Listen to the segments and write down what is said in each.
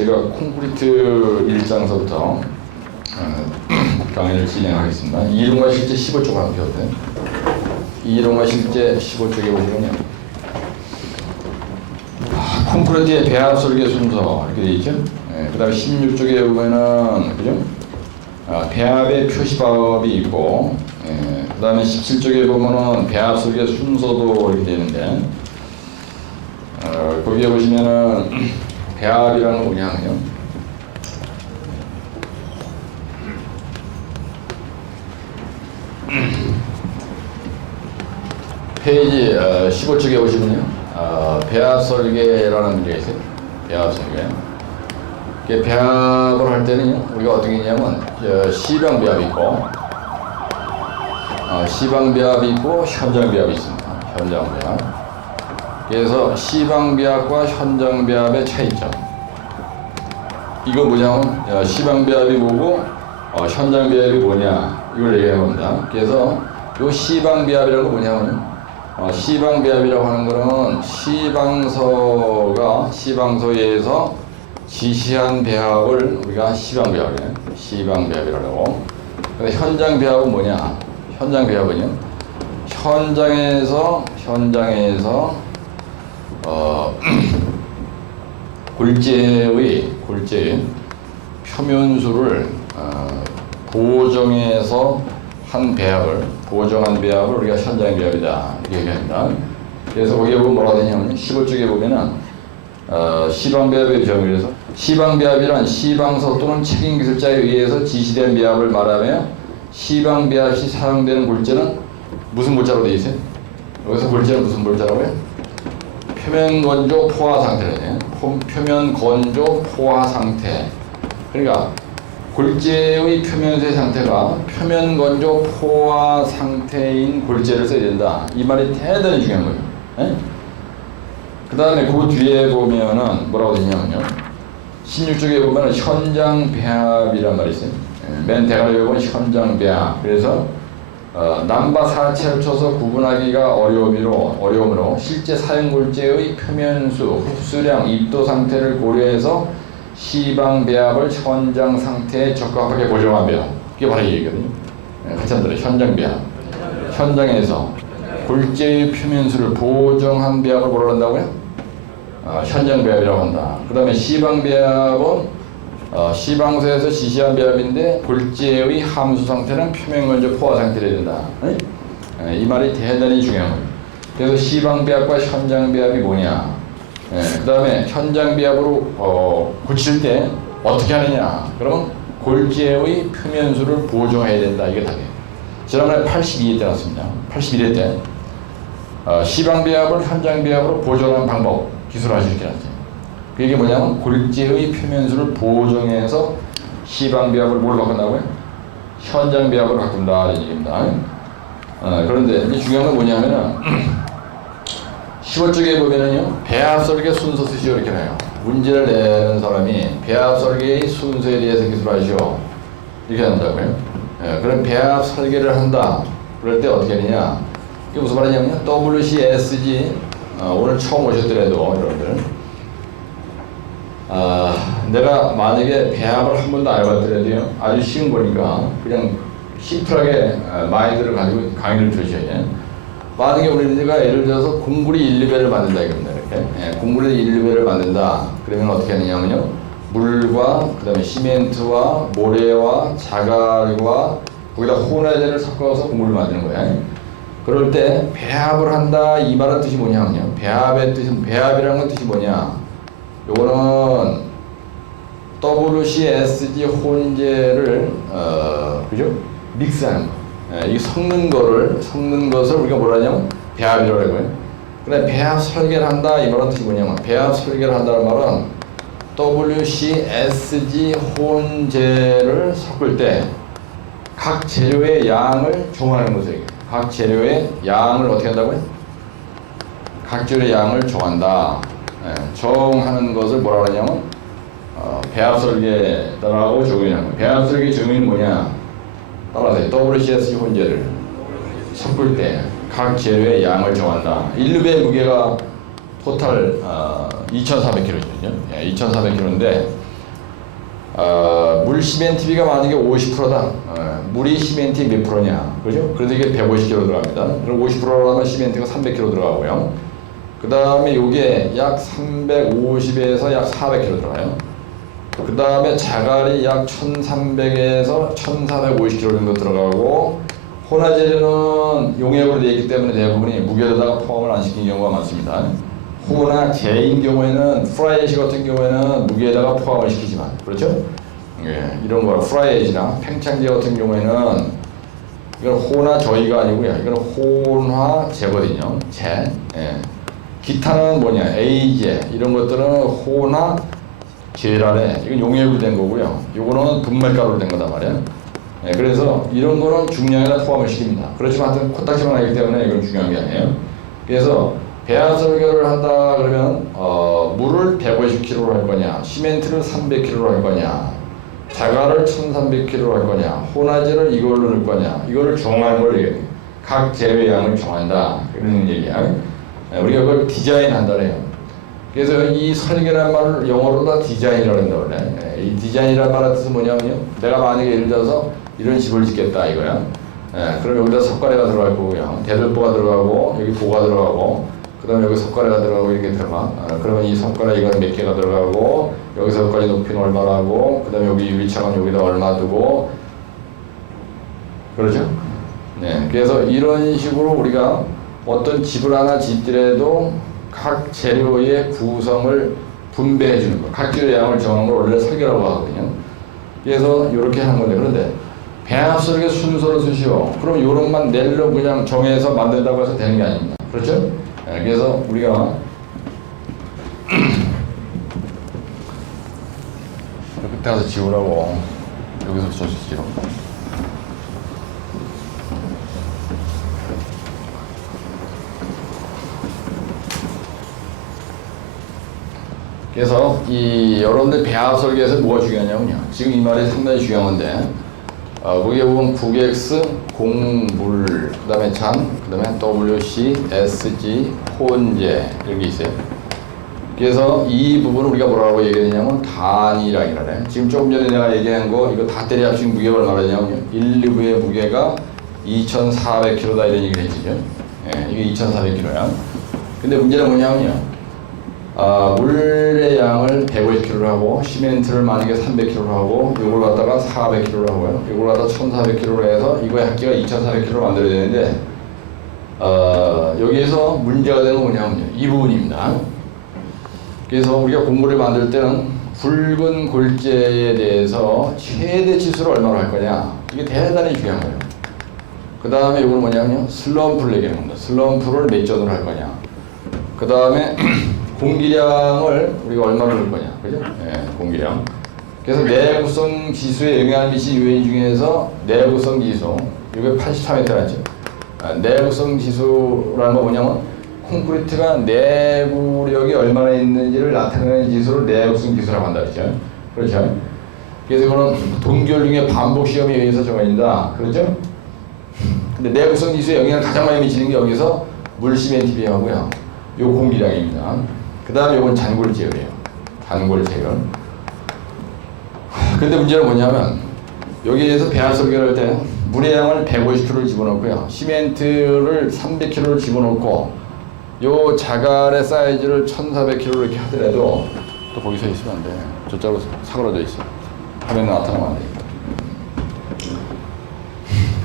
제가 콘크리트 1장서부터 강의를 진행하겠습니다. 이론과 실제 15쪽 함께 어때요? 이론과 실제 15쪽에 보시면요. 콘크리트의 배합 설계 순서 이렇게 되어 있죠. 그 다음에 16쪽에 보면은 그죠? 배합의 표시법이 있고, 그 다음에 17쪽에 보면은 배합 설계 순서도 이렇게 되는데, 거기에 보시면은 배합이라는 건 뭐냐면요. 페이지 15쪽에 보시면요. 배합 설계라는 문제가 있어요. 배합 설계. 배합을 할 때는요, 우리가 어떻게 했냐면, 시방 배합이 있고, 시방 배합이 있고, 현장 배합이 있습니다. 현장 배합. 그래서 시방 배합과 현장 배합의 차이점. 이거 뭐냐면, 시방 배합이 뭐고, 현장 배합이 뭐냐, 이걸 얘기하는 겁니다. 그래서 이 시방 배합이라는 건 뭐냐면, 시방 배합이라고 하는 거는 시방서에서 지시한 배합을 우리가 시방 배합이에요. 시방 배합이라고. 근데 현장 배합은 뭐냐? 현장 배합은요. 현장에서 골재의 표면수를 보정해서 한 배합을, 보정한 배합을 우리가 현장 배합이다 이렇게 얘기합니다. 그래서 거기에 보면 뭐라고 되냐면 15쪽에 보면은 시방배합의 정의에서 시방배합이란 시방서 또는 책임기술자에 의해서 지시된 배합을 말하며 시방배합 시 사용되는 골재는 무슨 골자로 되어 있어요? 여기서 골재는 무슨 골자라고요? 표면건조 포화 상태래요. 표면건조 포화 상태. 그러니까 골재의 표면수의 상태가 표면건조 포화 상태인 골재를 써야 된다. 이 말이 대단히 중요한 거예요. 그 다음에 그 뒤에 보면은 뭐라고 되냐면요. 16쪽에 보면은 현장 배합이란 말이 있어요. 맨 대가리에 보면 현장 배합. 그래서 남바 사체를 쳐서 구분하기가 어려우므로 실제 사용 골재의 표면수, 흡수량, 입도 상태를 고려해서 시방 배합을 현장 상태에 적합하게 보정한 배합. 그게 바로 이 얘기거든요. 같이 한번 들어요. 현장 배합. 현장에서 골재의 표면수를 보정한 배합을 뭐라 한다고요? 현장 배합이라고 한다. 그 다음에 시방 배합은 시방서에서 지시한 배합인데 골재의 함수 상태는 표면건조 포화 상태로 해야 된다. 이 말이 대단히 중요한 거예요. 그래서 시방 배합과 현장 배합이 뭐냐? 그 다음에 현장 배합으로 고칠 때 어떻게 하느냐? 그러면 골재의 표면수를 보정해야 된다. 이게 답이에요. 지난번에 82회 때 나왔습니다. 81회 때 시방 배합을 현장 배합으로 보정하는 방법 기술하시 이렇게 나왔어요. 그게 뭐냐면 골재의 표면수를 보정해서 시방 배합을 뭘 바꾼다고요? 현장 배합으로 바꾼다 이런 얘기입니다. 그런데 이제 중요한 건 뭐냐면은 15쪽에 보면은요, 배합 설계 순서 쓰시오 이렇게 나요. 문제를 내는 사람이 배합 설계의 순서에 대해서 기술하시오 이렇게 한다고요. 그럼 배합 설계를 한다. 그럴 때 어떻게 하느냐? 이게 무슨 말이냐면요, WCSG 오늘 처음 오셨더라도 여러분들, 내가 만약에 배합을 한 번도 안 해봤더라도요, 아주 쉬운 거니까 그냥 심플하게 마인드를 가지고 강의를 들으셔야 돼요. 만약에 우리가 예를 들어서 공구리 1, 2배를 만든다 이겁니다. 이렇게 공구리 1, 2배를 만든다. 그러면 어떻게 하느냐면요, 물과 그 다음에 시멘트와 모래와 자갈과 거기다 혼화제를 섞어서 공구를 만드는 거야. 그럴 때 배합을 한다 이 말은 뜻이 뭐냐면요, 배합이라는 건 뜻이 뭐냐? 요거는 WCSG 혼재를 그죠? 믹스하는 거. 이 섞는 것을 우리가 뭐라 하냐면 배합이라고 해요. 그래, 배합 설계를 한다 이 말은 뜻이 뭐냐면, 배합 설계를 한다는 말은 WCSG 혼재를 섞을 때 각 재료의 양을 정하는 거죠. 각 재료의 양을 어떻게 한다고요? 각 재료의 양을 정한다. 정하는 것을 뭐라 하냐면 배합 설계라고 적용하는 거예요. 배합 설계 정의는 뭐냐? 따라서 WCSG 혼재를 섞을 때 각 재료의 양을 정한다. 1룹의 무게가 토탈 2,400kg거든요. 2,400kg인데 물 시멘트 비가 만약에 50%다. 물이 시멘트 몇 프로냐, 그죠? 그래서 이게 150kg 들어갑니다. 그럼 50%라면 시멘트가 300kg 들어가고요. 그 다음에 요게 약 350에서 약 400kg 들어가요. 그 다음에 자갈이 약 1300에서 1450kg 정도 들어가고, 혼화재료는 용액으로 되어 있기 때문에 대부분이 무게에다가 포함을 안 시킨 경우가 많습니다. 호나 제인 경우에는, 프라이에지 같은 경우에는 무게에다가 포함을 시키지만, 그렇죠? 예, 이런 거 프라이에지나 팽창제 같은 경우에는 이건 호나 저희가 아니고요. 이건 혼화 제거든요. 제. 예. 기타는 뭐냐? A제 이런 것들은 호나 제라래. 이건 용액으로 된 거고요. 요거는 분말가루로 된 거단 말이에요. 예, 그래서 이런 거는 중량에다 포함을 시킵니다. 그렇지만 하여튼 코딱지만 하기 때문에 이건 중요한 게 아니에요. 그래서 배합 설계를 한다 그러면 물을 150kg로 할 거냐, 시멘트를 300kg로 할 거냐, 자갈을 1300kg로 할 거냐, 혼화제를 이걸로 넣을 거냐, 이거를 정하는 걸 얘기해요. 각 재료양을 정한다, 이런 얘기야. 우리가 그걸 디자인한다 그래요. 그래서 이 설계란 말을 영어로 다 디자인이라고 한다 원래. 이 디자인이란 말의 뜻은 뭐냐면요, 내가 만약에 예를 들어서 이런 집을 짓겠다 이거야. 그럼 여기다 석가래가 들어갈 거고요, 대들보가 들어가고, 여기 보가 들어가고, 그 다음에 여기 석가래가 들어가고 이렇게 들어가. 그러면 이 석가래 이거는 몇 개가 들어가고, 여기서까지 높이는 얼마나 하고, 그 다음에 여기 유리창은 여기다 얼마 두고, 그러죠? 네. 그래서 이런 식으로 우리가 어떤 집을 하나 짓더라도 각 재료의 구성을 분배해 주는 거, 각 재료의 양을 정하는 걸 원래 설계라고 하거든요. 그래서 이렇게 하는 건데, 그런데 배합 설계 순서를 쓰시오. 그럼 요런만 낼로 그냥 정해서 만든다고 해서 되는 게 아닙니다. 그렇죠? 네, 그래서 우리가 끝에 가서 지우라고, 여기서 지워. 그래서 이 여러분들 배합 설계에서 뭐가 중요하냐면요, 지금 이 말이 상당히 중요한 건데, 거기에 보면 국X, 공물, 그 다음에 잔, 그 다음에 WC, SG, 혼재 이런 게 있어요. 그래서 이 부분을 우리가 뭐라고 얘기하냐면 단위량이라 그래. 지금 조금 전에 내가 얘기한 거 이거 다 때려 합친 무게가 얼마나 되냐면요, 1, 2부의 무게가 2400kg다 이런 얘기를 해주죠. 예, 이게 2400kg야. 근데 문제는 뭐냐면요, 물의 양을 150kg로 하고, 시멘트를 만약에 300kg로 하고, 이걸 갖다가 400kg로 하고요, 이걸 갖다가 1400kg로 해서 이거의 합계가 2400kg로 만들어야 되는데, 여기에서 문제가 되는 건 뭐냐면요, 이 부분입니다. 그래서 우리가 공구를 만들 때는 굵은 골재에 대해서 최대 치수를 얼마로 할 거냐, 이게 대단히 중요한 거예요. 그 다음에 이거는 뭐냐면요, 슬럼프를 얘기하는 겁니다. 슬럼프를 몇 전으로 할 거냐. 그 다음에 공기량을 우리가 얼마로 넣을 거냐, 그죠? 네, 공기량. 그래서 내구성 지수에 영향을 미친 요인 중에서 내구성 지수, 이게 83m라죠. 내구성 지수라는 건 뭐냐면 콘크리트가 내구력이 얼마나 있는지를 나타내는 지수를 내구성 지수라고 한다 그랬죠. 그렇죠? 그래서 이거는 동결 중에 반복 시험에 의해서 정해진다, 그렇죠? 근데 내구성 지수에 영향을 가장 많이 미치는 게 여기서 물 시멘트 비하고요, 요 공기량입니다. 그 다음에 이건 잔골 제열이에요. 잔골 제열. 근데 문제는 뭐냐면, 여기에서 배합 설계를 할 때 물의 양을 150kg를 집어넣고요, 시멘트를 300kg를 집어넣고, 요 자갈의 사이즈를 1400kg 이렇게 하더라도, 또 거기 서 있으면 안 돼. 저쪽으로 사그러져 있어. 화면에 나타나면 안 되니까.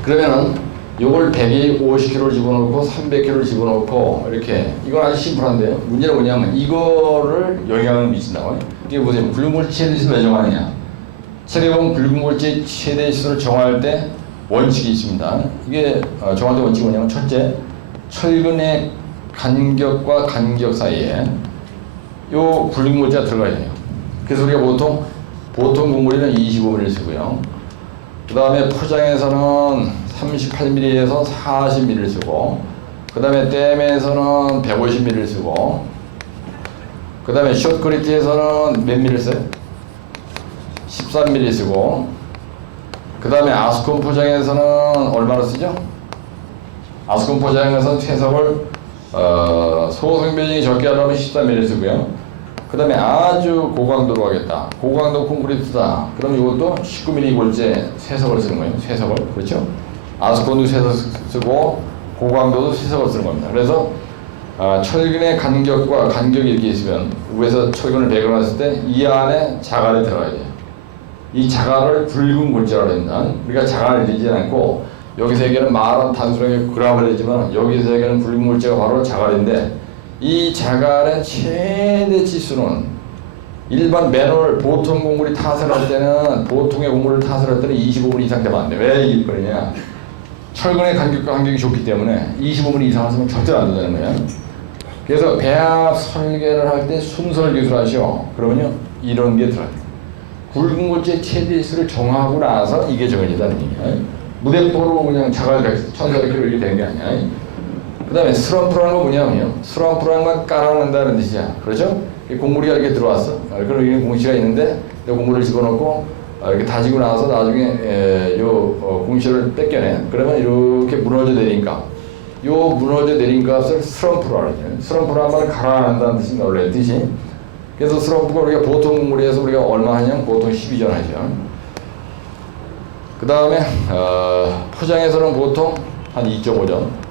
그러면은 요걸 150kg를 집어넣고 300kg를 집어넣고 이렇게, 이건 아주 심플한데요. 문제는 뭐냐면 이거를 영향을 미친다고요. 이게 보세요. 굵은 최대치수를 왜 정하느냐. 책에 보면 굵은 골재 최대치수를 정할 때 원칙이 있습니다. 이게 정할 때 원칙이 뭐냐면, 첫째, 철근의 간격과 간격 사이에 요 굵은 골재가 들어가야 돼요. 그래서 우리가 보통 공구리는 25mm 쓰고요. 그 다음에 포장에서는 38mm에서 40mm를 쓰고, 그 다음에 댐에서는 150mm를 쓰고, 그 다음에 숏그리트에서는 몇 mm를 써요? 13mm 쓰고, 그 다음에 아스콘 포장에서는 얼마나 쓰죠? 아스콘 포장에서는 채석을 소성 변형이 적게 하려면 13mm 쓰고요. 그 다음에 아주 고강도로 하겠다. 고강도 콘크리트다. 그럼 이것도 19mm 골재 쇠석을 쓰는 거예요. 쇠석을. 그렇죠? 아스콘도 쇠석 쓰고 고강도도 쇠석을 쓰는 겁니다. 그래서 철근의 간격이 이렇게 있으면 위에서 철근을 배관했을 때 이 안에 자갈이 들어가야 돼요. 이 자갈을 붉은 골재라고 합니다. 우리가 자갈을 내지 않고 여기서 얘기하는 말은 단순하게 그람을 내지만 여기서 얘기하는 붉은 골재가 바로 자갈인데 이 자갈의 최대 지수는 일반 매놀 보통 공물이 타설할 때는 보통의 공물을 타설할 때는 25mm 이상 되면 안 돼. 왜 이길 거냐? 철근의 간격이 좋기 때문에 25mm 이상 하면 절대 안 된다는 거예요. 그래서 배합 설계를 할 때 순설 기술하시오. 그러면요 이런 게 들어가요. 굵은 골재의 최대 지수를 정하고 나서 이게 정해진다는 얘기야. 무대포로 그냥 자갈 1400kg 이렇게 되는 게 아니야. 그 다음에 스럼프라는 건 뭐냐면요. 스럼프라는 건 깔아낸다는 뜻이야. 그렇죠? 곡물이가 이렇게 들어왔어. 그럼 여기 공시가 있는데 곡물을 집어넣고 이렇게 다지고 나서 나중에 공시를 뺏겨내. 그러면 이렇게 무너져 내리니까 요 무너져 내린 값을 스럼프라고 하죠. 스럼프라는 말은 가라앉는다는 뜻입니다. 원래 뜻이. 그래서 스럼프가 우리가 보통 곡물에서 우리가 얼마 하냐면 보통 12전 하죠. 그 다음에 포장에서는 보통 한 2.5전.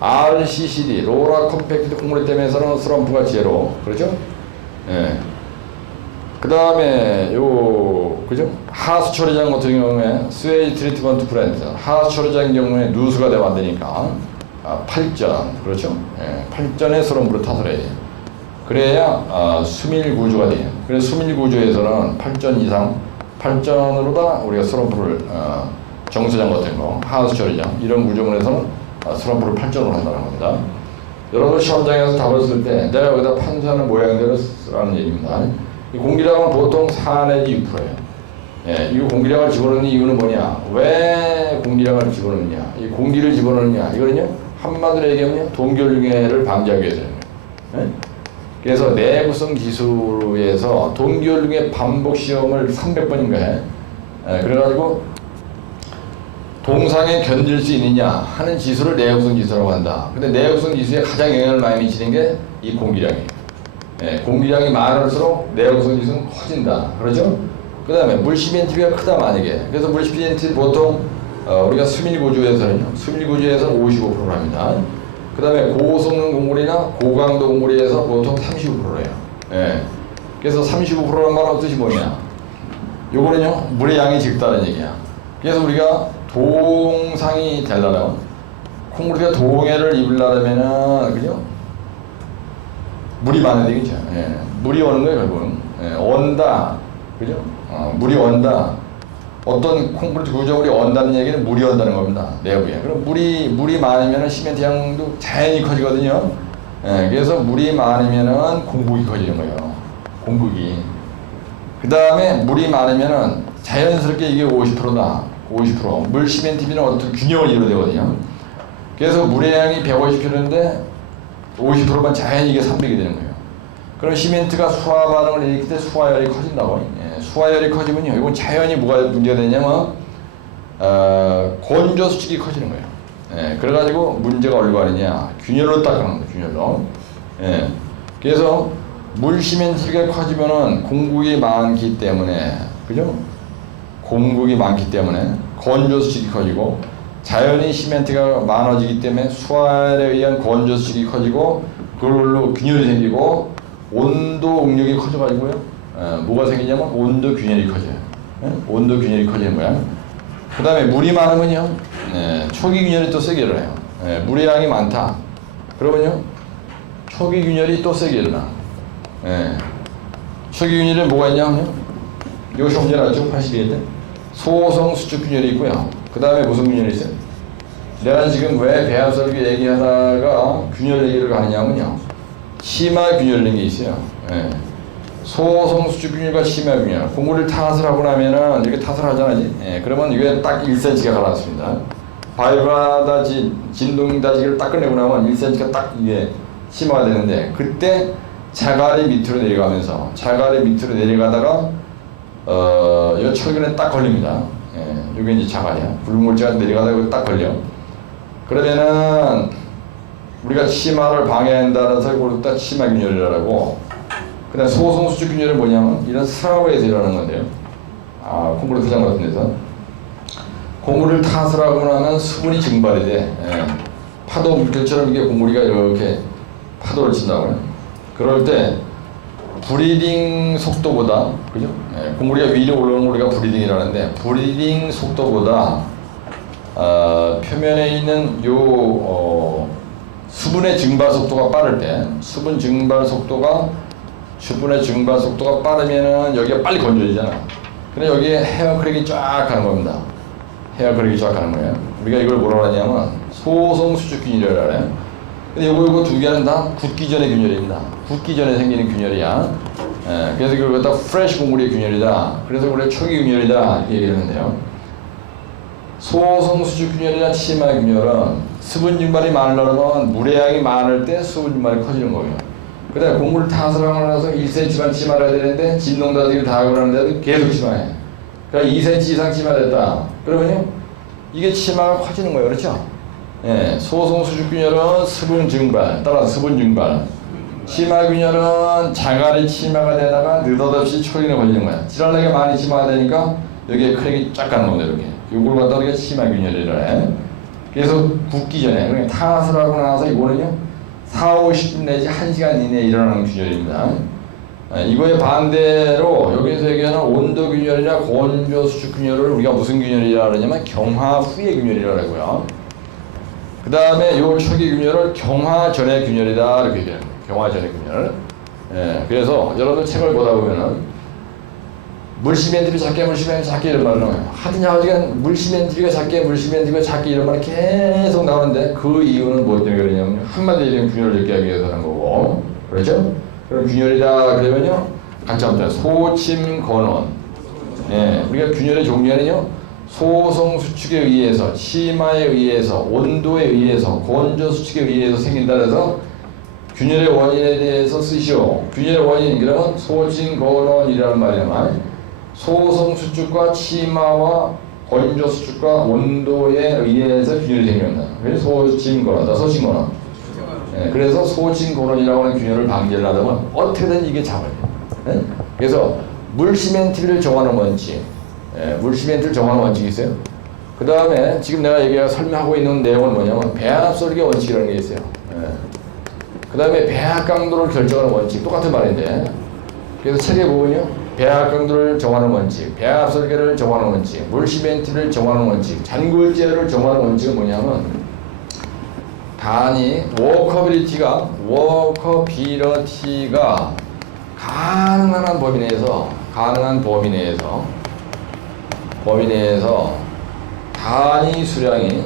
RCCD, 로라 컴팩트 콩물에 때문에서는 스럼프가 제로, 그렇죠? 예. 그 다음에 그죠? 하수 처리장 같은 경우에 스웨이 트리트먼트 플랜트, 하수 처리장 경우에 누수가 되면 안 되니까 8전, 그렇죠? 예. 8전의 스럼프를 타설해야 돼요. 그래야 수밀 구조가 돼요. 그래서 수밀 구조에서는 8전 이상, 8전으로다 우리가 스럼프를 정수장 같은 거, 하수 처리장 이런 구조물에서는 스럼프를 8전으로 한다는 겁니다. 여러분 시험장에서 답을 쓸 때 내가 여기다 판사하는 모양대로 쓰라는 얘기입니다. 이 공기량은 보통 4 내지 6%예요. 예, 이 공기량을 집어넣는 이유는 뭐냐? 왜 공기량을 집어넣느냐? 이 공기를 집어넣느냐? 이거는요 한마디로 얘기하면 동결융해를 방지하기 위해서예요. 예? 그래서 내구성 기술에서 동결융해 반복 시험을 300번인가 해. 예, 그래가지고 동상에 견딜 수 있느냐 하는 지수를 내구성 지수라고 한다. 근데 내구성 지수에 가장 영향을 많이 미치는 게 이 공기량이에요. 예, 공기량이 많을수록 내구성 지수는 커진다. 그렇죠? 그 다음에 물시멘트비가 크다 만약에. 그래서 물시멘트 보통 우리가 수밀구조에서는요. 수밀구조에서는 55%를 합니다. 그 다음에 고성능 곡물이나 고강도 곡물에서 보통 35%를 해요. 예, 그래서 35%란 말은 뜻이 뭐냐? 요거는요 물의 양이 적다는 얘기야. 그래서 우리가 동상이 되려면 콩물이가 동해를 입으려면은 그죠? 물이 많아야 되겠죠. 예. 물이 오는 거예요 결국은. 예. 온다, 그죠? 물이 온다. 어떤 콩크리트 구조물이 온다는 얘기는 물이 온다는 겁니다. 내부에. 그럼 물이 많으면은 시멘트 양도 자연히 커지거든요. 예. 그래서 물이 많으면은 공국이 커지는 거예요. 공국이. 그 다음에 물이 많으면은 자연스럽게 이게 50%다. 50%. 물 시멘트비는 어떤 균형을 이루어야 되거든요. 그래서 물의 양이 150kg인데 50%만 자연히 이게 300이 되는 거예요. 그럼 시멘트가 수화 반응을 일으킬 때 수화열이 커진다고. 예, 수화열이 커지면요. 이건 자연히 뭐가 문제가 되냐면 건조 수칙이 커지는 거예요. 예, 그래가지고 문제가 어디로 가느냐. 균열로 딱 가는 거예요. 균열로. 예, 그래서 물 시멘트가 커지면은 공국이 많기 때문에 그죠? 공국이 많기 때문에 건조 수칙이 커지고 자연히 시멘트가 많아지기 때문에 수화에 의한 건조 수칙이 커지고 그걸로 균열이 생기고 온도 응력이 커져가지고요. 뭐가 생기냐면 온도 균열이 커져요. 온도 균열이 커지는 거야. 그 다음에 물이 많으면요. 초기 균열이 또 세게 일어나요. 물의 양이 많다. 그러면요. 초기 균열이 또 세게 일어나. 초기 균열에 뭐가 있냐면요. 이거 좀 전에 나왔죠? 82일 때. 소성 수축 균열이 있고요. 그 다음에 무슨 균열이 있어요? 내가 지금 왜 배합 설계 얘기하다가 균열 얘기를 가느냐면요. 심화 균열인 게 있어요. 예. 소성 수축 균열과 심화 균열. 곡물을 타설 하고 나면은 이렇게 타설하잖아요. 예. 그러면 이게 딱 1cm가 갈았습니다. 바이브라다지 진동다지기를 딱 끝내고 나면 1cm가 딱 이게 심화가 되는데 그때 자갈이 밑으로 내려가면서 자갈이 밑으로 내려가다가 이 철근에 딱 걸립니다. 예, 이게 이제 자갈이야. 붉은물질가 내려가다가 딱 걸려. 그러면은 우리가 치마를 방해한다는 설고를 딱 치마 균열이라고 그다음 소성 수축 균열은 뭐냐면 이런 스라브에서 일어나는 건데요. 콘크리트장 같은 데서 고무를 탓을 하고 나면 수분이 증발이 돼. 파도 물결처럼 이게 고무리가 이렇게 파도를 친다고요. 그럴 때 브리딩 속도보다, 그죠? 고무리가 위로 올라오는 걸 우리가 브리딩이라는데, 브리딩 속도보다 표면에 있는 수분의 증발 속도가 빠를 때, 수분의 증발 속도가 빠르면은 여기가 빨리 건조해지잖아. 근데 여기에 헤어크랙이 쫙 가는 겁니다. 헤어크랙이 쫙 가는 거예요. 우리가 이걸 뭐라고 하냐면 소성 수축 균열이라고 해요. 근데 요거 두 개는 다 굳기 전의 균열입니다. 굳기 전에 생기는 균열이야. 그래서 이걸 갖다 프레시 고무리의 균열이다. 그래서 우리가 초기 균열이다 이렇게 얘기하는데요. 소성 수축 균열이나 치마 균열은 수분 증발이 많으려면 물의 양이 많을 때 수분 증발이 커지는 거예요. 그다음에 고무를 탓을 하고 나서 1cm만 치마를 해야 되는데 진동다지를 다 하고 나는데도 계속 치마해. 그러니까 2cm 이상 치마됐다. 그러면요 이게 치마가 커지는 거예요. 그렇죠? 소성 수축 균열은 수분 증발, 따라서 수분 증발. 치마 균열은 자갈이 치마가 되다가 느닷없이 초기에 걸리는 거야. 지랄나게 많이 치마가 되니까 여기에 크랙이 쫙 가는 겁니다. 이렇게. 요걸 갖다 우리가 치마 균열이라 해. 그래서 굳기 전에, 그러니까 탓을 하고 나서 이거는요 40-50분 내지 1시간 이내에 일어나는 균열입니다. 이거에 반대로 여기서 얘기하는 온도 균열이나 건조 수축 균열을 우리가 무슨 균열이라 그러냐면 경화 후의 균열이라고 하고요. 그 다음에 요 초기 균열을 경화 전의 균열이다 이렇게 얘기해요. 경화 전의 균열. 그래서 여러분들 책을 보다 보면은 물시멘트비 작게 이런 말을 나와요. 하여튼 아직은 물시멘트비가 작게 이런 말이 계속 나오는데 그 이유는 뭐 때문에 그러냐면 한마디로 얘기하면 균열을 얘기하기 위해서 하는 거고, 그렇죠? 그럼 균열이다 그러면요 같이 합니다. 소침 건원. 우리가 균열의 종류는요 소성 수축에 의해서, 치마에 의해서, 온도에 의해서, 건조 수축에 의해서 생긴다 그래서 균열의 원인에 대해서 쓰시오. 균열의 원인 그러면 소침 건원이라는 말이야만 소성 수축과 치마와 건조 수축과 온도에 의해서 균열이 생깁니다. 그래서 소침 건원다. 소침 건원. 그래서 소침 건원이라고 하는 균열을 방지하려면 어떻게든 이게 잡아야 돼요. 그래서 물시멘트를 정하는 원칙. 물시멘트를 정하는 원칙이 있어요. 그 다음에 지금 내가 설명하고 있는 내용은 뭐냐면 배합설계 원칙이라는 게 있어요. 그 다음에 배합 강도를 결정하는 원칙, 똑같은 말인데, 그래서 책에 보면요 배합 강도를 정하는 원칙, 배합 설계를 정하는 원칙, 물시멘트를 정하는 원칙, 잔굴제를 정하는 원칙은 뭐냐면 단위 워커빌리티가 가능한 범위 내에서 단위 수량이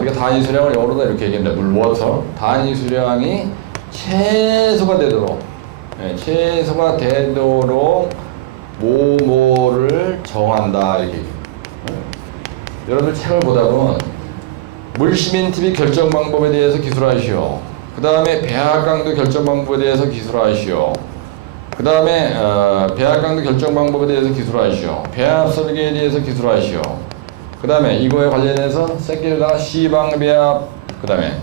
우리가 단위 수량을 영어로도 이렇게 얘기합니다. 물 워터 단위 수량이 최소가 되도록 모모를 정한다 이렇게. 여러분들 책을 보다 보면 물시멘트비 결정 방법에 대해서 기술하시오. 그 다음에 배합 강도 결정 방법에 대해서 기술하시오. 그 다음에 배합 강도 결정 방법에 대해서 기술하시오. 배합 설계에 대해서 기술하시오. 그 다음에 이거에 관련해서 새끼에다가 시방 배합, 그 다음에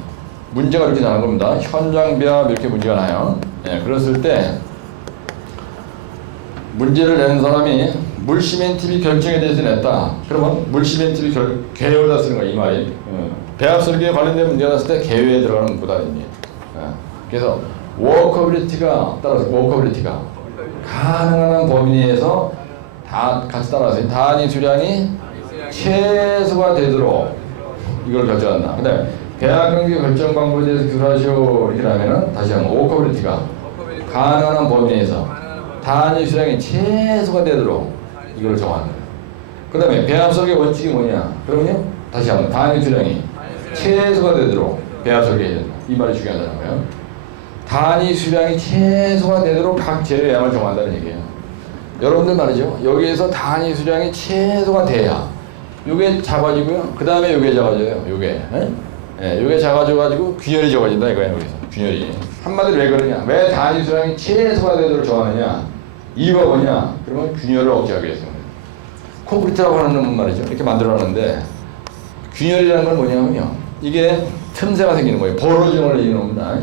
문제가 이렇게 나는 겁니다. 현장 배합 이렇게 문제가 나요. 그랬을 때 문제를 낸 사람이 물시멘트비 결정에 대해서 냈다. 그러면 물시멘트비 개요에다 쓰는 거야 이 말이. 배합 설계에 관련된 문제가 났을 때 개요에 들어가는 문구단입니다. 그래서 워커빌리티가 가능한 범위 내에서 다 같이 따라서 단위 수량이 최소가 되도록 이걸 결정한다. 그 다음에 배합 관계 결정 방법에 대해서 기술하시오 이렇게 하면은 다시 한번 워커빌리티가 가능한 범위 내에서 단위 수량이 최소가 되도록 이걸 정한다. 그 다음에 배합 설계 원칙이 뭐냐? 그러면요 다시 한번 단위 수량이 최소가 되도록 배합 설계해야 된다. 이 말이 중요하다고요. 단위 수량이 최소가 되도록 각 재료의 양을 정한다는 얘기예요. 여러분들 말이죠. 여기에서 단위 수량이 최소가 돼야 요게 작아지고요. 그 다음에 요게 작아져요. 요게 작아져가지고 균열이 적어진다 이거예요. 여기서 균열이. 한마디로 왜 그러냐? 왜 단위 수량이 최소가 되도록 정하느냐? 이유가 뭐냐? 그러면 균열을 억제하기 위해서입니다. 콘크리트라고 하는 놈은 말이죠. 이렇게 만들어놨는데 균열이라는 건 뭐냐면요. 이게 틈새가 생기는 거예요. 벌어짐을 얘기하는 겁니다.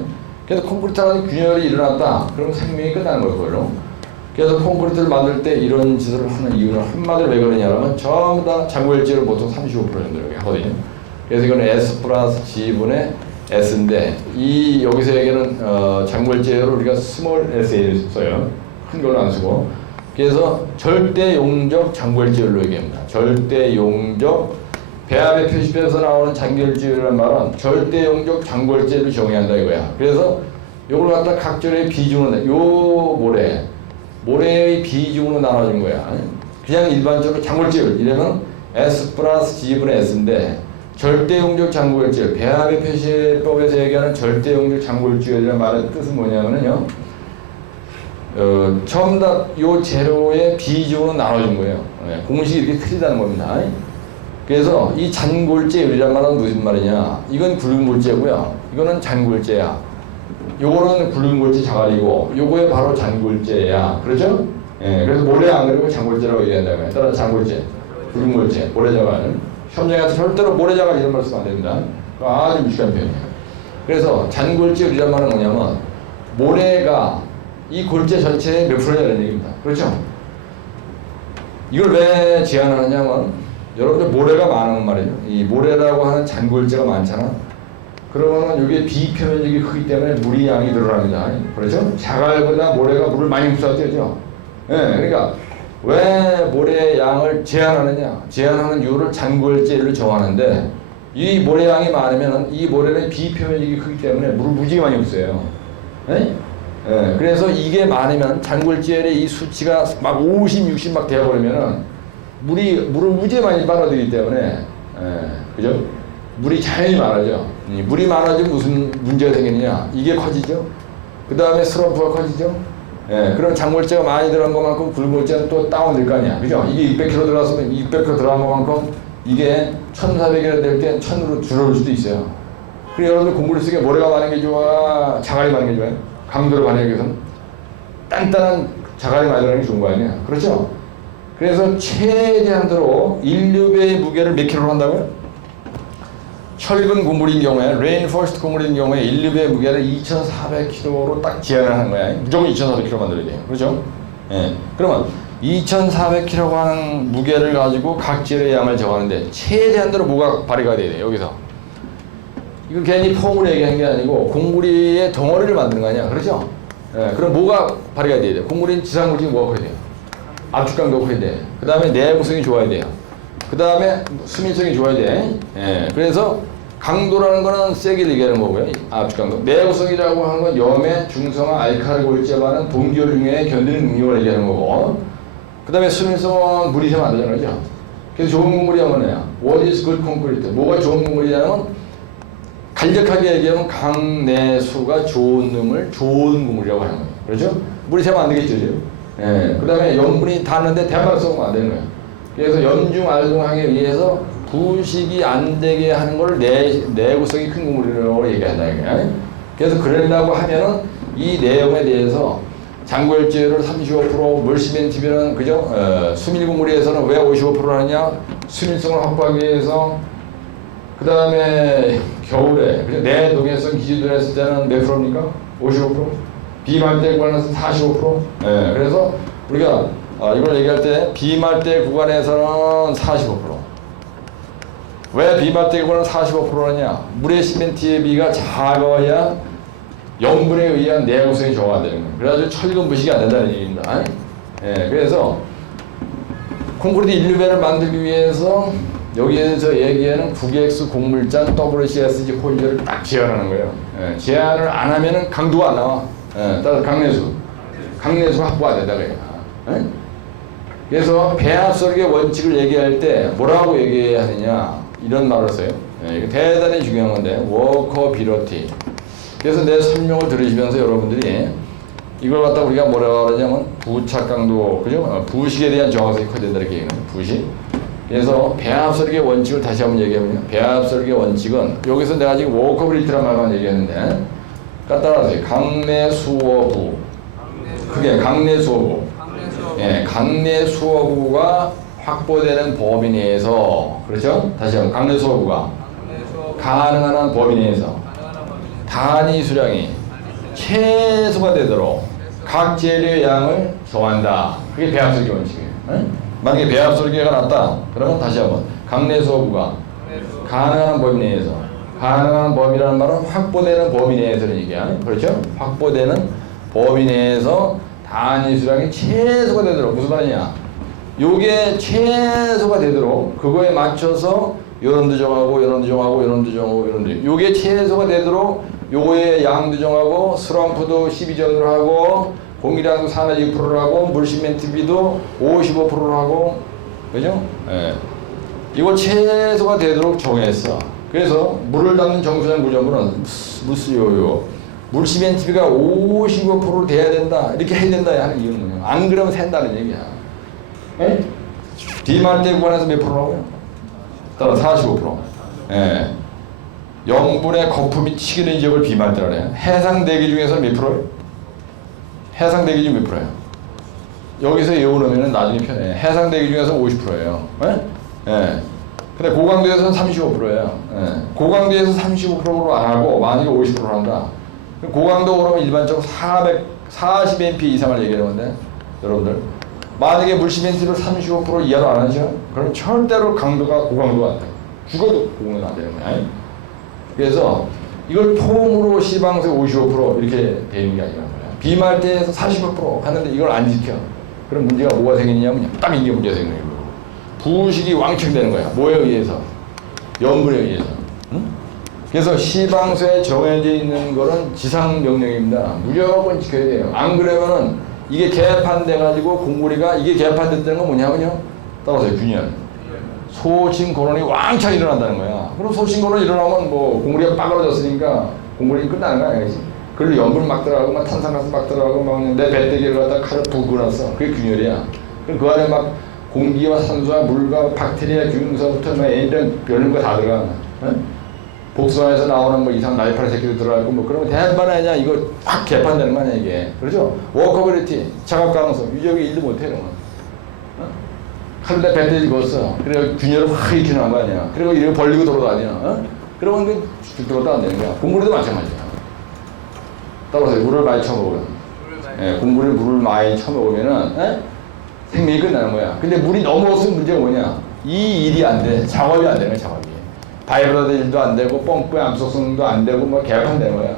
그래서 콘크리트라는 균열이 일어났다. 그럼 생명이 끝나는 거예요, 그걸로. 그래서 콘크리트를 만들 때 이런 짓을 하는 이유는 한마디로 왜 그러냐면 전부 다 장고일지를 보통 35% 정도 이렇게 하거든요. 그래서 이거는 S 플러스 G분의 S인데 이 여기서 얘기하는 장고일지를 우리가 스몰 S에 써요. 큰 걸로 안 쓰고. 그래서 절대용적 장고일지율로 얘기합니다. 절대용적 배합의 표시표에서 나오는 장고일지율이라는 말은 절대용적 장고일지율을 정의한다 이거야. 그래서 요걸 갖다 각절의 비중으로 모래의 비중으로 나눠준 거야. 그냥 일반적으로 장골지율 이러면 S 플러스 G분의 S인데 절대용적 장골지율 배합의 표시법에서 얘기하는 절대용적 장골지율이라는 말의 뜻은 뭐냐면요. 처음 다 요 재료의 비중으로 나눠준 거예요. 공식이 이렇게 틀리다는 겁니다. 그래서 이 잔골재율이란 말은 무슨 말이냐? 이건 굵은 골재고요. 이거는 잔골재야. 요거는 굵은 골재 자갈이고 요거에 바로 잔골재야. 그렇죠? 예, 그래서 모래 안 그리고 잔골재라고 얘기한다고요. 따라서 잔골재, 굵은 골재, 모래 자갈. 현장에서 절대로 모래 자갈 이런 말 쓰면 안 됩니다. 아주 무식한 표현이에요. 그래서 잔골재율이란 말은 뭐냐면 모래가 이 골재 전체의 몇 프로냐는 얘기입니다. 그렇죠? 이걸 왜 제한하느냐면 여러분들 모래가 많은 말이에요. 이 모래라고 하는 잔골재가 많잖아. 그러면은 이게 비표면적이 크기 때문에 물이 양이 늘어납니다. 그렇죠? 자갈보다 모래가 물을 많이 흡수하죠. 예, 그러니까 왜 모래 양을 제한하느냐? 제한하는 이유를 잔골재율로 정하는데 이 모래 양이 많으면 이 모래는 비표면적이 크기 때문에 물을 무지개 많이 흡수해요. 예? 예, 그래서 이게 많으면 잔골재율의 이 수치가 막 50, 60 막 되어버리면은 물을 무지개 많이 빨아들이기 때문에 그죠? 물이 자연히 많아져. 물이 많아지면 무슨 문제가 생기느냐? 이게 커지죠. 그 다음에 스럼프가 커지죠. 예, 그럼 잔골재가 많이 들어간 것만큼 굵은 골재는 또 다운될 거 아니야. 그죠? 이게 600kg 들어갔으면 600kg 들어간 것만큼 이게 1400kg 될 때 1000으로 줄어들 수도 있어요. 그리고 여러분들 공부를 쓰기에 모래가 많은 게 좋아? 자갈이 많은 게 좋아요? 강도를 많이 하기 위해서는 단단한 자갈이 많이 들어가는 게 좋은 거 아니야. 그렇죠? 그래서 최대한으로 인류배의 무게를 몇 킬로로 한다고요? 철근 고물인 경우에, reinforced 고물인 경우에 인류배의 무게를 2,400kg로 딱 제한을 하는 거야. 무조건 2,400kg 만들어야 돼요. 그렇죠? 예. 그러면 2,400kg 하는 무게를 가지고 각 질의 양을 정하는데 최대한으로 뭐가 발휘가 돼야 돼요. 여기서. 이거 괜히 폼으로 얘기하는 게 아니고 공구리의 덩어리를 만드는 거 아니야. 그렇죠? 예. 그럼 뭐가 발휘가 돼야 돼요? 공구리는 지상물질이 뭐가 커야 돼요? 압축감도 커야 돼. 그 다음에 내구성이 좋아야 돼요. 그 다음에 수밀성이 좋아야 돼. 예. 그래서 강도라는 거는 세게 얘기하는 거고요. 압축강도. 내구성이라고 하는 건 염해, 중성화, 알칼리 골재와는 동기열 중에 견디는 능력을 얘기하는 거고. 그 다음에 수밀성은 물이 새면 안 되잖아요. 그죠? 그래서 좋은 국물이 뭐냐? What is good concrete? 뭐가 좋은 국물이냐면 간략하게 얘기하면 강내수가 좋은 놈을 좋은 국물이라고 하는 거예요. 그렇죠? 물이 새면 안 되겠죠. 예. 그 다음에 염분이 닿는데 대만 쏘면 안 되는 거예요. 그래서 염중 알동하기 위해서 부식이 안 되게 하는 걸 내구성이 큰 국물이라고 얘기한다. 이게. 그래서 그러려고 하면은 이 내용에 대해서 장고일지율을 35%, 멀시멘티비는 그죠? 수밀 국물에서는 왜 55% 하느냐? 수밀성을 확보하기 위해서. 그 다음에 겨울에 내동해성 기준으로 했을 때는 몇 프로입니까? 55%? 비말대 구간에서 45%? 예, 그래서 우리가 이걸 얘기할 때 비말대 구간에서는 45%. 왜 비말대 구간은 45%냐? 물의 시멘트의 비가 작아야 염분에 의한 내구성이 좋아진다는 거예요. 그래가지고 철근 부식이 안 된다는 얘기입니다. 예, 그래서 콘크리트 인류배를 만들기 위해서 여기에서 얘기하는 국엑스 곡물잔 WCSG 홀저를 딱 제한하는 거예요. 예, 제한을 안 하면은 강도가 안 나와. 예, 따라서 강내수 확보가 된다 그래요. 예? 그래서 배합설계 원칙을 얘기할 때 뭐라고 얘기하느냐 이런 말을 써요. 예, 이거 대단히 중요한 건데 워커빌리티. 그래서 내 설명을 들으시면서 여러분들이 이걸 갖다 우리가 뭐라고 하냐면 부착 강도, 그죠? 부식에 대한 정확성이 커야 된다 이렇게 얘기해요. 부식. 그래서 배합설계 원칙을 다시 한번 얘기하면요. 배합설계 원칙은 여기서 내가 지금 워커빌리티란 말만 얘기했는데 따라하세요. 강내수어부. 그게 강내수어부. 예, 강내수어부가 확보되는 범위 내에서, 그렇죠? 다시 한번 강내수어부가 가능한 범위 내에서 단위 수량이 최소가 되도록 각 재료의 양을 정한다. 그게 배합설계 원칙이에요. 응? 만약에 배합설계가 낮다. 그러면 다시 한번 강내수어부가 가능한 범위 내에서, 가능한 범위라는 말은 확보되는 범위 내에서는 얘기야. 그렇죠? 확보되는 범위 내에서 단위 수량이 최소가 되도록. 무슨 말이냐? 요게 최소가 되도록 그거에 맞춰서 요런도 정하고 요런도 정하고 요런도 정하고 요런도, 요게 최소가 되도록 요거의 양도 정하고 슬럼프도 12전으로 하고 공기량도 4-2%를 하고 물시멘트비도 55%를 하고, 그죠? 예. 이거 최소가 되도록 정했어. 그래서 물을 담는 정수장 물전부는 무스요요 물시멘트비가 55% 돼야 된다, 이렇게 해야 된다 하는 이유는 뭐냐? 안 그러면 샌다는 얘기야. 예? 디말대 구간에서 몇 프로라고요? 따라 45%. 예. 염분의 거품이 튀기는 지역을 비말대라 그래요. 해상 대기 중에서 몇 프로예요? 해상 대기 중 몇 프로예요? 여기서 외우려면 나중에 편해. 해상 대기 중에서 50%예요. 예? 예. 근데 고강도에서는 35%예요. 예. 고강도에서 35%로 안 하고 만약에 50%로 한다. 고강도 그러면 일반적으로 440mp 이상을 얘기하는 건데, 여러분들 만약에 물시멘트를 35% 이하로 안 하죠? 그럼 절대로 강도가 고강도가 안 돼. 죽어도 고강도가 안 되는 거야. 그래서 이걸 폼으로 시방수 55% 이렇게 되는 게 아니라 말이야. 비말대에서 40% 하는데 이걸 안 지켜. 그럼 문제가 뭐가 생기냐면 딱 이게 문제가 생기는 거예요. 부식이 왕창 되는 거야. 뭐에 의해서? 염분에 의해서. 응? 그래서 시방수에 정해져 있는 거는 지상명령입니다. 무조건 지켜야 돼요. 안 그러면은 이게 개판돼가지고 공구리가, 이게 개판됐다는 건 뭐냐면요, 따라서 균열, 소침곤원이 왕창 일어난다는 거야. 그럼 소침곤원이 일어나면 뭐 공구리가 빠그러졌으니까 공구리 끝나는 거야, 알지? 그리고 염분 막 들어가고 막 탄산가스 막 들어가고 막 내 배때기를 갖다 칼을 붓고 났어. 그게 균열이야. 그럼 그 안에 막 공기와 산소와 물과 박테리아, 균서부터 막 애들은 별는 거 다 들어가. 응? 복숭아에서 나오는 뭐 이상 나이파리 새끼들 들어가고 뭐 그러면 대한반 아니야. 이거 확 개판되는 거 아니야 이게. 그렇죠? 워커빌리티, 작업 가능성, 유적이 일도 못해 이런 거. 칼에다 배터리 걸었어. 그리고 균열을 확 일으키는 거 아니야. 그리고 이렇게 벌리고 돌아다녀. 그러면 그 죽도록도 안 되는 거야. 공구리도 마찬가지야. 따라서 물을 많이 처먹으면, 공구리 물을 많이 처먹으면은 생명이 끝나는 거야. 근데 물이 너무 없으면 문제가 뭐냐? 이 일이 안 돼. 작업이 안 되는 거야, 작업이. 바이브라드 일도 안 되고 펌프의 암속성도 안 되고 뭐 개판되는 거야.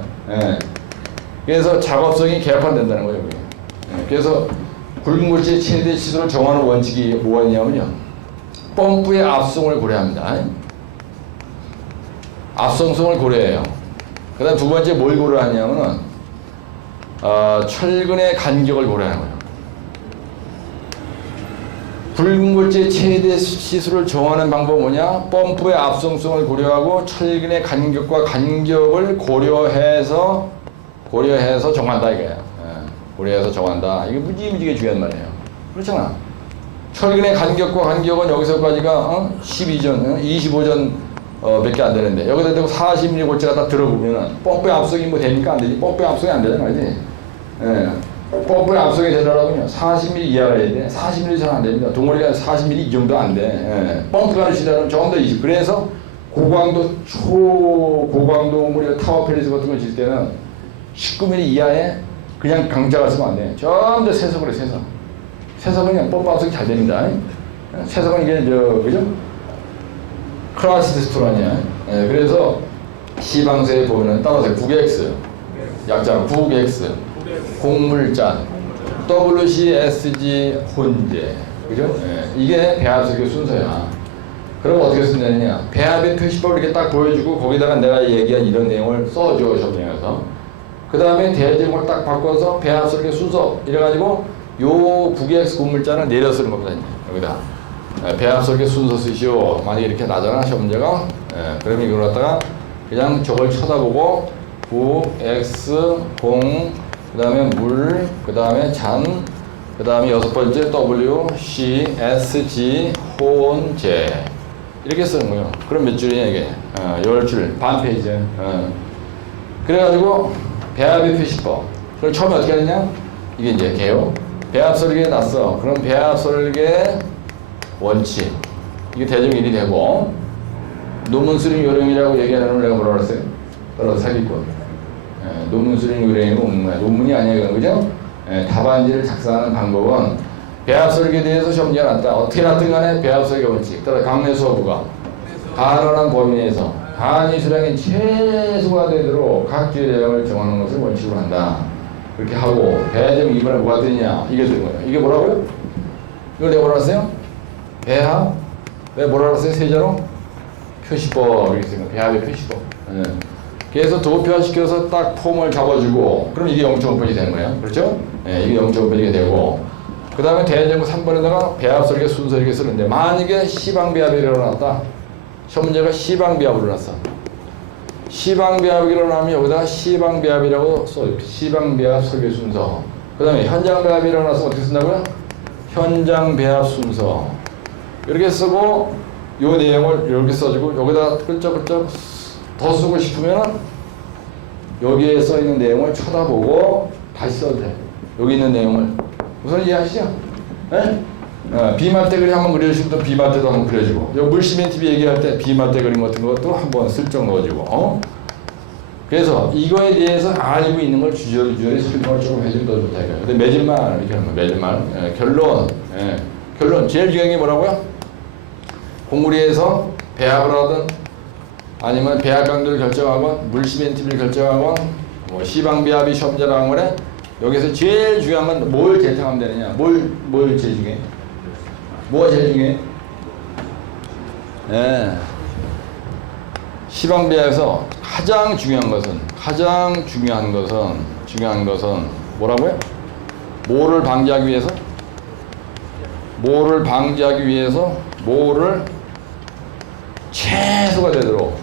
그래서 작업성이 개판된다는 거예요. 그래서 굵은물질 최대 치수를 정하는 원칙이 뭐가 있냐면요, 펌프의 압성을 고려합니다. 압성성을 고려해요. 그 다음 두 번째 뭘 고려하냐면은 철근의 간격을 고려하는 거예요. 굵은물질 최대 치수를 정하는 방법은 뭐냐? 펌프의 압성성을 고려하고 철근의 간격과 간격을 고려해서 정한다 이거야. 고려해서 정한다. 이게 무지무지게 중요한 말이에요. 그렇잖아. 철근의 간격과 간격은 여기서까지가 12전, 25전 밖에 안 되는데 여기다 대고 40mm 골재가 딱 들어보면은 펌프의 압성이 뭐 되니까 안 되지. 펌프의 압성이 안 되잖아, 그지? 펌프의 압성이 되려면요 40mm 이하가 해야 돼. 40mm 이상 안 됩니다. 동원이가 40mm 이 정도 안 돼. 펌프가 시다는 조금 더 20. 그래서 고강도, 초고강도 우리가 타워 펠리스 같은 거 질 때는 19mm 이하에 그냥 강자가 쓰면 안 돼. 좀 더 세석을 해, 세석. 세석은 그냥 펌프 압성이 잘 됩니다. 세석은 이게 그죠? 클라스 테스트로 아니야. 그래서 시방수에 보면은 따라서 9X, 약자는 9X, 곡물잔, WCSG 혼재, 그죠? 이게 배합설계 순서야. 그럼 어떻게 쓴다느냐? 배합의 표시법을 이렇게 딱 보여주고 거기다가 내가 얘기한 이런 내용을 써줘, 정리해서. 그 다음에 대제목을 딱 바꿔서 배합설계 순서 이래가지고 요 9X 곡물잔을 내려 쓰는 겁니다. 여기다. 배합설계 순서 쓰시오. 만약에 이렇게 나잖아, 시험 문제가. 그러면 이걸 갖다가 그냥 저걸 쳐다보고 9X 공, 그 다음에 물, 그 다음에 잔, 그 다음에 여섯 번째 W, C, S, G, 혼재. 이렇게 쓰는 거예요. 그럼 몇 줄이냐, 이게? 10줄, 반 페이지. 그래가지고, 배합의 표시법. 그럼 처음에 어떻게 하느냐? 이게 이제 개요. 배합 설계에 났어. 그럼 배합 설계 원칙. 이게 대중 1이 되고, 논문 수립 요령이라고 얘기하는 걸 내가 뭐라고 그랬어요? 따라서 사기꾼. 논문 수행 의뢰인은 없는 거야. 논문이 아니야, 이건, 그죠? 답안지를 작성하는 방법은 배합 설계에 대해서 시험 문제가 났다. 어떻게 났든 간에 배합 설계 원칙. 따라 강내 수어부가 가능한 범위 내에서 단위 수량이 최소가 되도록 각 주의 내용을 정하는 것을 원칙으로 한다. 그렇게 하고 배합점 2번에 뭐가 되냐? 이게 되는 거예요. 이게 뭐라고요? 이걸 내가 뭐라 했어요? 배합? 왜 뭐라 했어요? 세자로? 표시법. 이렇게 쓰는 거예요. 배합의 표시법. 그래서 도표화시켜서 딱 폼을 잡아주고 그럼 이게 0.5번이 되는 거예요. 그렇죠? 이게 0.5번이 되고 그 다음에 대전구 3번에다가 배합 설계 순서 이렇게 쓰는데 만약에 시방배합이 일어났다. 시험 문제가 시방배합으로 일어났어. 시방배합이 일어나면 여기다가 시방배합이라고 써요. 시방배합 설계 순서. 그 다음에 현장배합이 일어나서 어떻게 쓴다고요? 현장배합 순서. 이렇게 쓰고 요 내용을 이렇게 써주고 여기다가 끌적끌적 더 쓰고 싶으면 여기에 써있는 내용을 쳐다보고 다시 써도 돼. 여기 있는 내용을. 우선 이해하시죠? 네? 비말대 그림 한번 그려주시면 또 비말대도 한번 그려주고 물시멘 TV 얘기할 때 비말대 그림 같은 것도 한번 슬쩍 넣어주고 그래서 이거에 대해서 알고 있는 걸 주저리 설명을 조금 해주면 더 좋다 이거예요. 근데 매질말 이렇게 하면 매질말 결론 제일 중요한 게 뭐라고요? 공무리에서 배합을 하든 아니면 배합 강도를 결정하건 물시멘 TV를 결정하건 뭐 시방배합이 시험자라는 거래 여기서 제일 중요한 건 뭘 재탕하면 되느냐 뭘 제일 중요해? 뭐가 제일 중요해? 시방배합에서 가장 중요한 것은 뭐라고요? 뭐를 방지하기 위해서 뭐를 최소가 되도록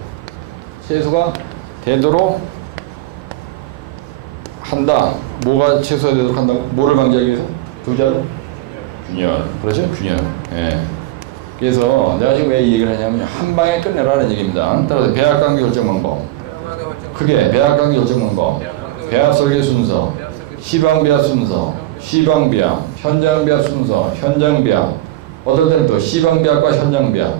한다. 뭐가 최소가 되도록 한다고? 뭐를 방지하기 위해서? 두 자로? 균열. 그렇죠? 균열. 그래서 내가 지금 왜 이 얘기를 하냐면 한 방에 끝내라는 얘기입니다. 따라서 배합 관계 결정 방법. 크게 배합 관계 결정 방법. 배합 설계 순서. 시방배합 순서. 시방배합. 현장배합 순서. 현장배합. 어떨 때는 또 시방배합과 현장배합.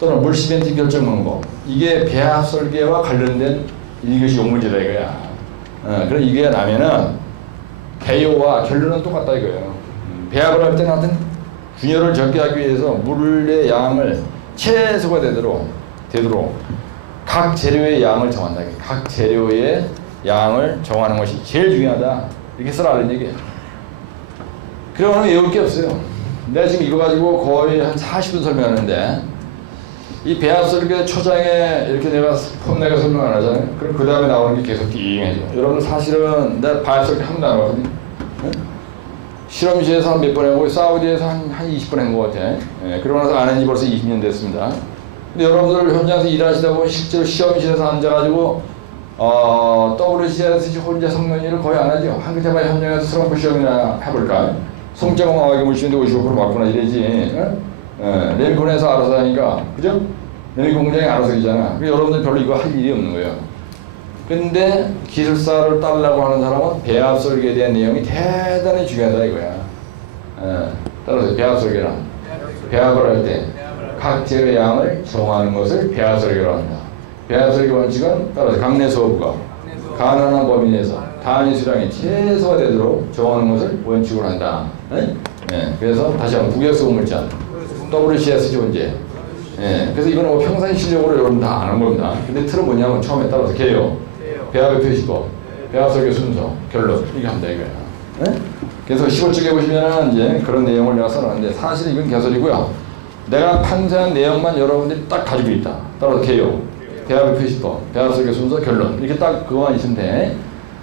또는 물시멘트 결정 방법. 이게 배합 설계와 관련된 이것이 용문제다 이거야. 그럼 이게 나면은 개요와 결론은 똑같다 이거예요. 배합을 할 때는 하여튼 균열을 적게 하기 위해서 물의 양을 최소가 되도록 각 재료의 양을 정한다. 각 재료의 양을 정하는 것이 제일 중요하다. 이렇게 쓰라는 얘기예요. 그러면 외울 게 없어요. 내가 지금 이거 가지고 거의 한 40분 설명하는데 이 배합 설계 초장에 이렇게 내가 설명 안 하잖아요. 그럼 그 다음에 나오는 게 계속 띵해져. 여러분 사실은 내가 배합 설계 한 번도 안 하거든요. 실험실에서 한 몇 번 해보고 사우디에서 한 20번 한 것 같아. 그러고 나서 안 한 지 벌써 20년 됐습니다. 근데 여러분들 현장에서 일하시다 보면 실제로 시험실에서 앉아가지고 WCS 혼자 성능 일을 거의 안 하죠. 한 그때만 현장에서 트럼프 시험이나 해볼까? 송정호 마하게 물시는데 55% 맞구나 이래지. 레미콘에서 알아서 하니까, 그죠? 레미콘 공장이 알아서 하잖아. 여러분들 별로 이거 할 일이 없는 거예요. 근데 기술사를 따르려고 하는 사람은 배합 설계에 대한 내용이 대단히 중요하다 이거야. 따라서 배합 설계란 배합을 할 때 각 재료의 양을 정하는 것을 배합 설계로 한다. 배합 설계 원칙은 따라서 강내 수어부가 가능한 범위 내에서 단위 수량이 최소가 되도록 정하는 것을 원칙으로 한다. 그래서 다시 한번 국역수 물자 WCS 존재. 그래서 이거는 뭐 평생 실력으로 여러분 다 아는 겁니다. 근데 틀은 뭐냐면 처음에 따라서 개요, 배합의 표시법, 배합 설계 순서, 결론 이게 합니다 이거야. 그래서 15쪽에 보시면은 이제 그런 내용을 내가 써놨는데 사실 이건 개설이고요. 내가 판사한 내용만 여러분들이 딱 가지고 있다. 따라서 개요, 배합의 표시법, 배합 설계 순서, 결론 이렇게 딱 그거만 있으면 돼.